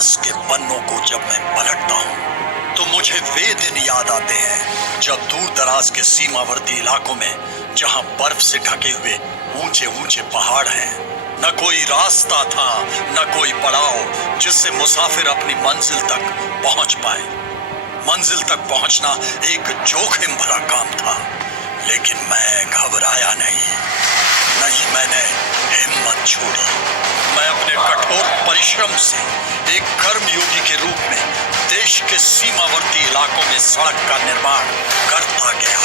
इतिहास के पन्नों को जब मैं पलटता हूँ तो मुझे वे दिन याद आते हैं जब दूर दराज के सीमावर्ती इलाकों में, जहाँ बर्फ से ढके हुए ऊंचे ऊंचे पहाड़ हैं, न कोई रास्ता था न कोई पड़ाव जिससे मुसाफिर अपनी मंजिल तक पहुंच पाए। मंजिल तक पहुंचना एक जोखिम भरा काम था, लेकिन मैं घबराया नहीं। मैंने हिम्मत छोड़ी। मैं अपने कठोर परिश्रम से एक कर्मयोगी के रूप में देश के सीमावर्ती इलाकों में सड़क का निर्माण करता गया।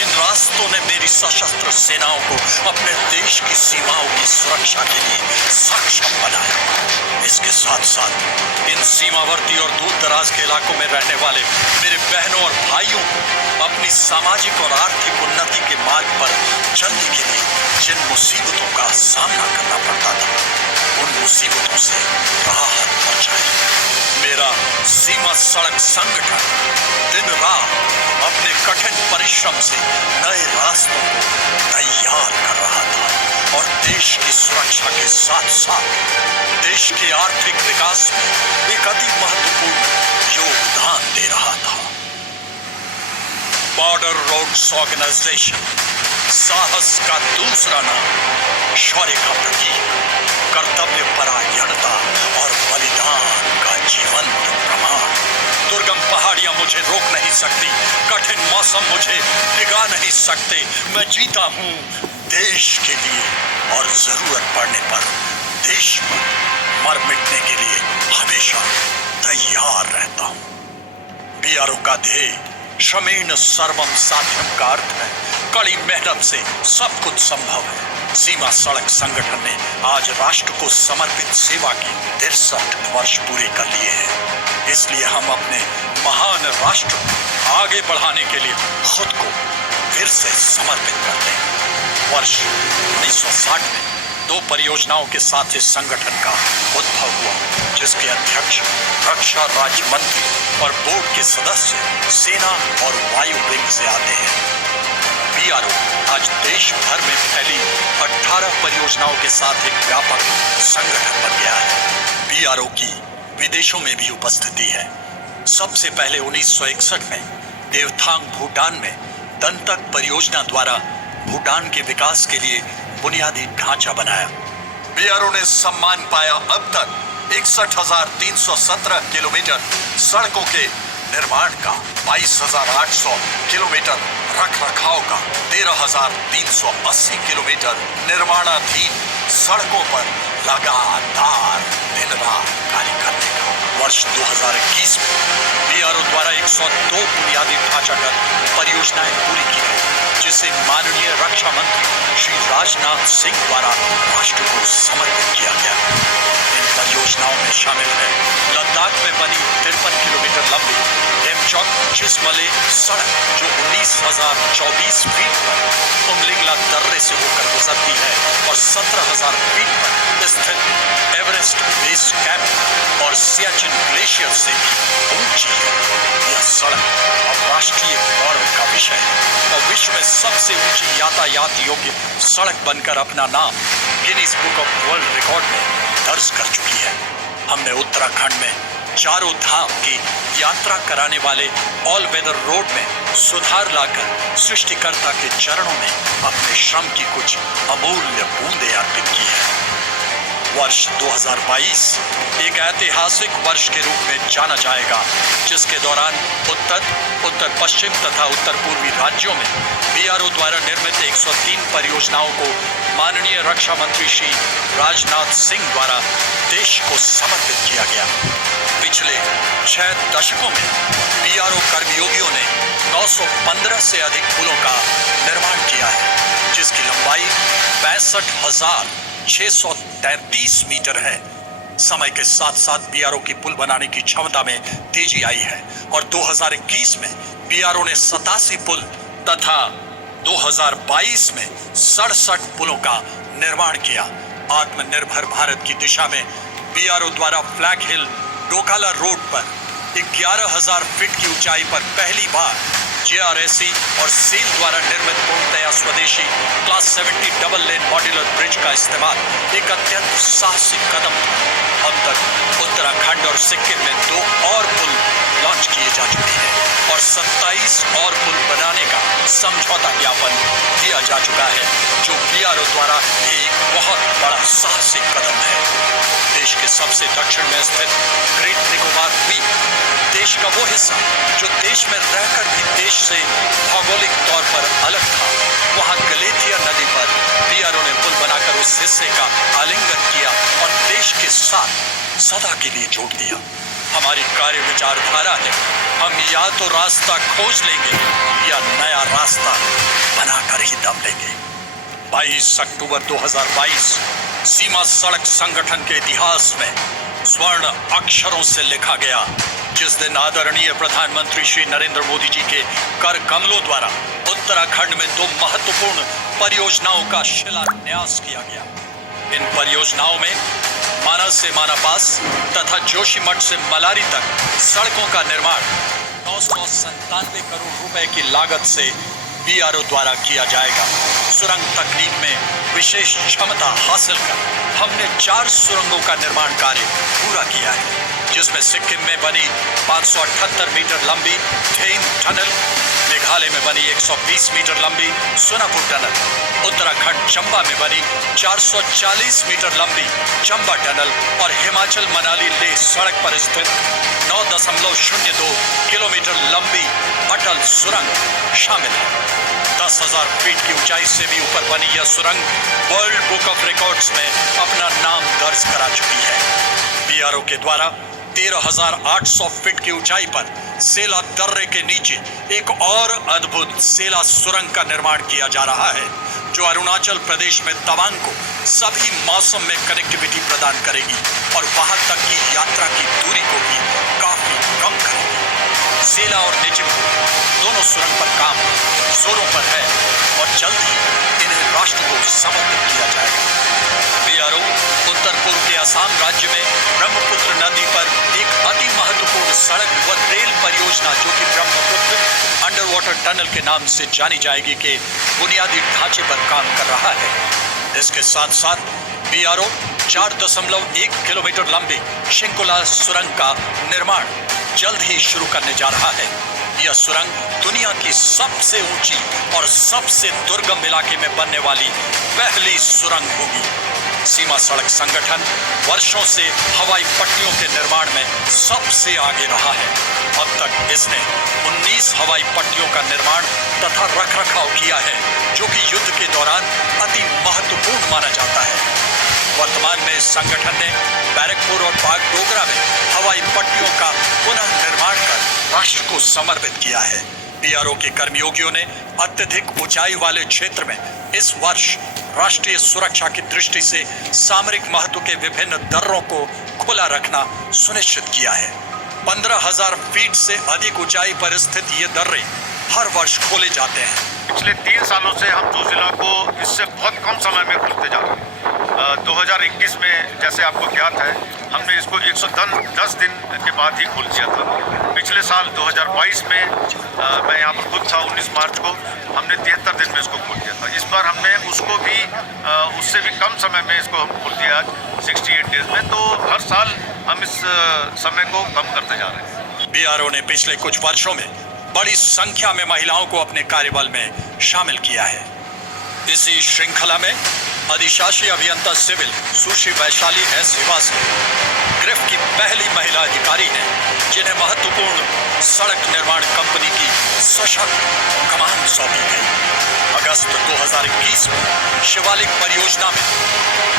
इन रास्तों ने मेरी सशस्त्र सेनाओं को अपने देश की सीमाओं की सुरक्षा के लिए सक्षम बनाया। इसके साथ साथ इन सीमावर्ती और दूर दराज के इलाकों में रहने वाले मेरे बहनों और भाइयों को अपनी सामाजिक और आर्थिक उन्नति के मार्ग पर चलने के लिए जिन मुसीबतों का सामना करना पड़ता था, उन मुसीबतों से राहत पहुंचाई। मेरा सीमा सड़क संगठन दिन रात अपने कठिन परिश्रम से नए रास्तों को तैयार कर रहा था और देश की सुरक्षा के साथ साथ देश के आर्थिक विकास में एक अति महत्वपूर्ण योगदान दे रहा था। बॉर्डर रोड्स ऑर्गेनाइजेशन साहस का दूसरा नाम, शौर्य का प्रतीक, कर्तव्य परायणता और बलिदान का जीवंत प्रमाण। दुर्गम पहाड़ियां मुझे रोक नहीं सकती, कठिन मौसम मुझे डिगा नहीं सकते। मैं जीता हूं देश के लिए और जरूरत पड़ने पर देश पर मर मिटने के लिए हमेशा तैयार रहता हूं। बीआरओ का ध्येय श्रमेण सर्वम साध्यम का अर्थ है कड़ी मेहनत से सब कुछ संभव है। सीमा सड़क संगठन ने आज राष्ट्र को समर्पित सेवा की 63 वर्ष पूरे कर लिए हैं। इसलिए हम अपने महान राष्ट्र को आगे बढ़ाने के लिए खुद को फिर से समर्पित करते हैं। वर्ष 1960 में 2 परियोजनाओं के साथ इस संगठन का उद्भव हुआ, जिसके अध्यक्ष रक्षा राज्य मंत्री और बोर्ड के सदस्य सेना और वायु विंग से आते हैं। बीआरओ आज देश भर में फैली 18 परियोजनाओं के साथ एक व्यापक संगठन बन गया है। बीआरओ की विदेशों में भी उपस्थिति है। सबसे पहले 1961 में देवथांग भूटान में दंतक परियोजना द्वारा भूटान के विकास के लिए बुनियादी ढांचा बनाया। बीआरओ ने सम्मान पाया अब तक 61,317 किलोमीटर सड़कों के निर्माण का, 22,800 किलोमीटर रख रखाव का, 13,380 किलोमीटर निर्माणाधीन सड़कों पर लगातार दिन रात कार्य करने का। वर्ष 2021 में बीआरओ द्वारा 102 बुनियादी ढांचागत परियोजनाएं पूरी की गई, जिसे माननीय रक्षा मंत्री श्री राजनाथ सिंह द्वारा राष्ट्र को समर्पित किया गया। इन परियोजनाओं में शामिल है लद्दाख में बनी 53 किलोमीटर लंबी डेमचौक चिसमले सड़क, जो 19,024 फीट पर उमलिंगला दर्रे से होकर गुजरती है और 17,000 फीट पर स्थित एवरेस्ट बेस कैंप और सियाचिन ग्लेशियर से भी ऊंची है। यह सड़क अब राष्ट्रीय गौरव का विषय है और विश्व में सबसे ऊंची यातायात योग्य सड़क बनकर अपना नाम Guinness book of world record में दर्ज कर चुकी है। हमने उत्तराखंड में चारों धाम की यात्रा कराने वाले ऑल वेदर रोड में सुधार लाकर सृष्टिकर्ता के चरणों में अपने श्रम की कुछ अमूल्य बूंदें अर्पित की है। वर्ष 2022 एक ऐतिहासिक वर्ष के रूप में जाना जाएगा, जिसके दौरान उत्तर पश्चिम तथा उत्तर पूर्वी राज्यों में बीआरओ द्वारा निर्मित 103 परियोजनाओं को माननीय रक्षा मंत्री श्री राजनाथ सिंह द्वारा देश को समर्पित किया गया। पिछले 6 दशकों में बीआरओ कर्मयोगियों ने 915 से अधिक पुलों का निर्माण किया है, जिसकी लंबाई 65,633 मीटर है। समय के साथ साथ बीआरओ की पुल बनाने की क्षमता में तेजी आई है और 2021 में बीआरओ ने 87 पुल तथा 2022 में 67 पुलों का निर्माण किया। आत्मनिर्भर भारत की दिशा में बीआरओ द्वारा फ्लैग हिल डोकाला रोड पर 11,000 फीट की ऊंचाई पर पहली बार JRSC और सेल द्वारा निर्मित पूर्णतया स्वदेशी class 70 double lane modular bridge का इस्तेमाल एक अत्यंत साहसिक कदम था। अब तक उत्तराखंड और सिक्किम में 2 और पुल लॉन्च किए जा चुके हैं और 27 और पुल बनाने का समझौता ज्ञापन दिया जा चुका है, जो BRO द्वारा एक बहुत बड़ा साहसिक कदम है। देश के सबसे दक्षिण में स्थित ग्रेट निकोबार द्वीप देश का वो हिस्सा जो देश में रहकर भी देश से भौगोलिक तौर पर अलग था, वहां गलेथिया नदी पर BRO ने पुल बनाकर उस हिस्से का आलिंगन किया और देश के साथ सदा के लिए जोड़ दिया। हमारी कार्य विचारधारा है, हम या तो रास्ता खोज लेंगे या नया रास्ता बनाकर ही दम लेंगे। 22 अक्टूबर 2022 सीमा सड़क संगठन के इतिहास में स्वर्ण अक्षरों से लिखा गया, जिस दिन आदरणीय प्रधानमंत्री श्री नरेंद्र मोदी जी के कर कमलों द्वारा उत्तराखंड में 2 महत्वपूर्ण परियोजनाओं का शिलान्यास किया गया। इन परियोजनाओं में मानस से मानापास तथा जोशीमठ से मलारी तक सड़कों का निर्माण 997 करोड़ रुपए की लागत से BRO द्वारा किया जाएगा। सुरंग तकनीक में विशेष क्षमता हासिल कर हमने 4 सुरंगों का निर्माण कार्य पूरा किया है, जिसमें सिक्किम में बनी 578 मीटर लंबी थेइन टनल, मेघालय में बनी 120 मीटर लंबी सोनापुर टनल, उत्तराखंड चंबा में बनी 440 मीटर लंबी चंबा टनल और हिमाचल मनाली लेह सड़क पर स्थित 9.02 किलोमीटर लंबी अटल सुरंग शामिल है। 10,000 फीट की ऊंचाई से भी ऊपर बनी यह सुरंग वर्ल्ड बुक ऑफ रिकॉर्ड्स में अपना नाम दर्ज करा चुकी है। BRO के द्वारा 13,800 फीट की ऊंचाई पर सेला दर्रे के नीचे एक और अद्भुत सेला सुरंग का निर्माण किया जा रहा है, जो अरुणाचल प्रदेश में तवांग को सभी मौसम में कनेक्टिविटी प्रदान करेगी और वहां तक की यात्रा की दूरी को भी काफी कम करेगी। सेला और नेचिमपुर दोनों सुरंग पर काम जोरों पर है और जल्द ही इन्हें राष्ट्र को समर्पित किया जाएगा। BRO उत्तर पूर्व के असम राज्य में ब्रह्मपुत्र नदी पर एक अति महत्वपूर्ण सड़क व रेल परियोजना, जो कि ब्रह्मपुत्र अंडर वाटर टनल के नाम से जानी जाएगी, के बुनियादी ढांचे पर काम कर रहा है। इसके साथ साथ BRO 4.1 किलोमीटर लंबी शिंकुला सुरंग का निर्माण जल्द ही शुरू करने जा रहा है। यह सुरंग दुनिया की सबसे ऊंची और सबसे दुर्गम इलाके में बनने वाली पहली सुरंग होगी। सीमा सड़क संगठन वर्षों से हवाई पट्टियों के निर्माण में सबसे आगे रहा है। अब तक इसने 19 हवाई पट्टियों का निर्माण तथा रखरखाव किया है, जो कि युद्ध के दौरान अति महत्वपूर्ण माना जाता है। वर्तमान में इस संगठन ने बैरकपुर और बागडोगरा में हवाई पट्टियों का पुनः निर्माण कर राष्ट्र को समर्पित किया है। BRO के कर्मयोगियों ने अत्यधिक ऊंचाई वाले क्षेत्र में इस वर्ष राष्ट्रीय सुरक्षा की दृष्टि से सामरिक महत्व के विभिन्न दर्रों को खुला रखना सुनिश्चित किया है। 15,000 फीट से अधिक ऊंचाई पर स्थित ये दर्रे हर वर्ष खोले जाते हैं। पिछले 3 सालों से हम जोजिला को इससे बहुत कम समय में खोलते जा रहे हैं। 2021 में जैसे आपको ज्ञात है, हमने इसको 110 दिन के बाद ही खोल दिया था। पिछले साल 2022 में मैं यहाँ पर खुद था, 19 मार्च को हमने 73 दिन में इसको खोल दिया था। इस बार हमने उसको भी उससे भी कम समय में इसको हम खोल दिया 68 डेज में। तो हर साल हम इस समय को कम करते जा रहे हैं। BRO ने पिछले कुछ वर्षों में बड़ी संख्या में महिलाओं को अपने कार्यबल में शामिल किया है। इसी श्रृंखला में अधिशासी अभियंता सिविल सुश्री वैशाली S निवासी ग्रिफ की पहली महिला अधिकारी हैं, जिन्हें महत्वपूर्ण सड़क निर्माण कंपनी की सशक्त कमान सौंपी गई। अगस्त 2021 में शिवालिक परियोजना में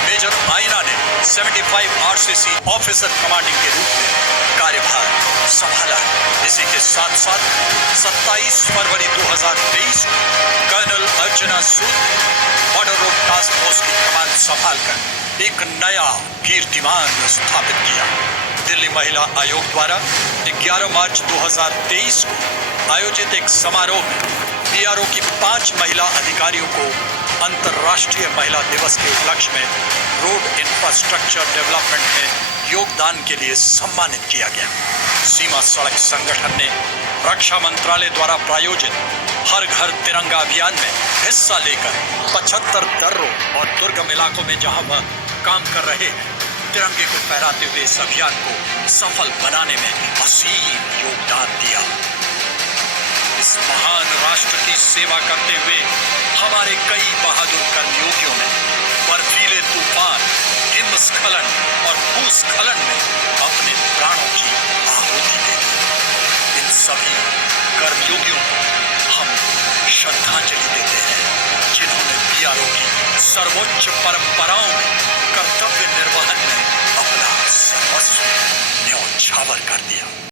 मेजर आइना ने 75 RCC ऑफिसर कमांडिंग के रूप में कार्यभार संभाला। इसी के साथ साथ 27 फरवरी 2023 कर्नल अर्चना सूद बॉर्डर रोड टास्क फोर्स की कमान संभालकर एक नया कीर्तिमान स्थापित किया। दिल्ली महिला आयोग द्वारा 11 मार्च 2023 को आयोजित एक समारोह में BRO की 5 महिला अधिकारियों को अंतर्राष्ट्रीय महिला दिवस के उपलक्ष्य में रोड इंफ्रास्ट्रक्चर डेवलपमेंट में योगदान के लिए सम्मानित किया गया। सीमा सड़क संगठन ने रक्षा मंत्रालय द्वारा प्रायोजित हर घर तिरंगा अभियान में हिस्सा लेकर 75 दर्रों और दुर्गम इलाकों में जहां वह काम कर रहे हैं, तिरंगे को फहराते हुए इस अभियान को सफल बनाने में असीम योगदान दिया। इस महान राष्ट्र की सेवा करते हुए हमारे कई बहादुर कर्मयोगियों ने बर्फीले तूफान, हिमस्खलन और भूस्खलन में अपने प्राणों की आहुति दे दी। इन सभी कर्मयोगियों को हम श्रद्धांजलि देते हैं, जिन्होंने बीआरओ की सर्वोच्च परंपराओं में कर्तव्य निर्वहन में अपना सर्वस्व न्यौछावर कर दिया।